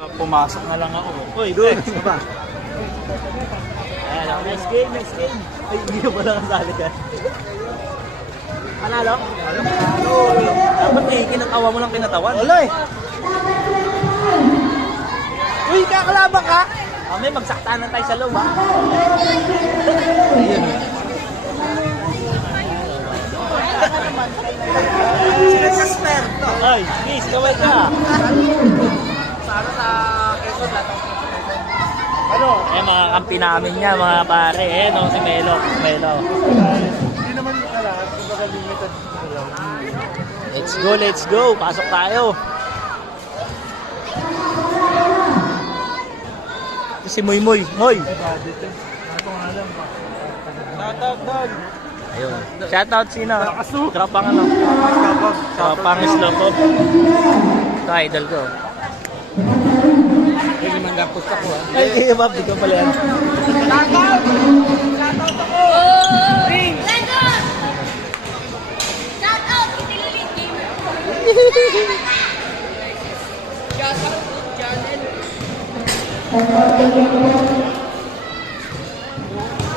Pumasok na lang ako. Uy, Doon, Dex. ba? Ayan, nice game, nice game. Ay, hindi ko pala kasali ka. Panalo? Panalo. Dapat eh, kinatawa mo lang kinatawan. Wala eh. Uy, kakalabang ka? May magsaktanan tayo sa loob, ha? Sinasasper. Ay, please, kaway ka. Sana sa Quezon lahat ang Ano? Mga kampi namin niya, mga pare. No, si Melo. Melo. Hindi naman lahat. Kumbaga limited. Let's go, let's go. Pasok tayo. Ito si Moy Moy. Moy! Shoutout doon. Ayun. Shoutout sino? Lakasu. Tropang ano? Tropang Slopo. Ito, idol ko. Hindi naman gapos ako ha. Ay, kaya ba? Di ko pala yan. Shoutout! Shoutout ako! Shout out to the Elite Gamer.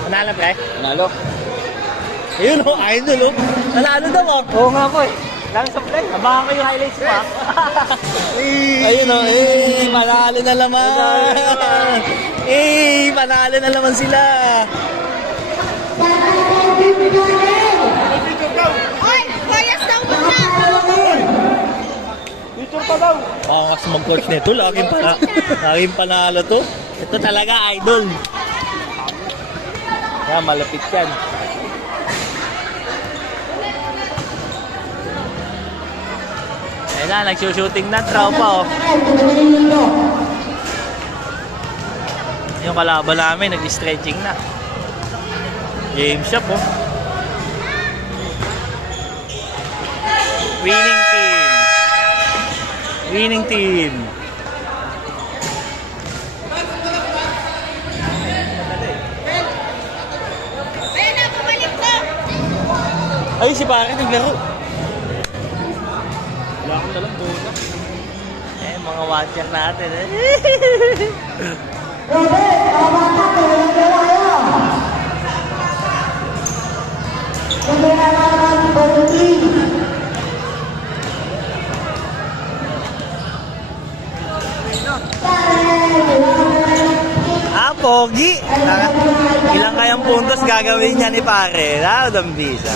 Nanalo ba eh? Nanalo. Ayun o, idol o. Nanalo daw o. Oo nga po eh. Lang sa play. Abangan ko yung highlights pa. Ayun o, panalo na naman. Panalo na naman sila. Oy, Hoyas daw mo na. Picture pa daw. Kasi mag-coach nito, laging panalo to. Ito talaga, idol. Malapit yan. Ayan na, nagsushooting na, tropa oh. Yung kalaban namin, nag-stretching na. Game shop oh. Winning team. Winning team. Ayan na, bumalik ko. Ay, si pare naglaro. Wala akong dalang bola. Mga watcher natin eh. Pogi! Ilang kayang puntos gagawin niya ni pare? Dambisa.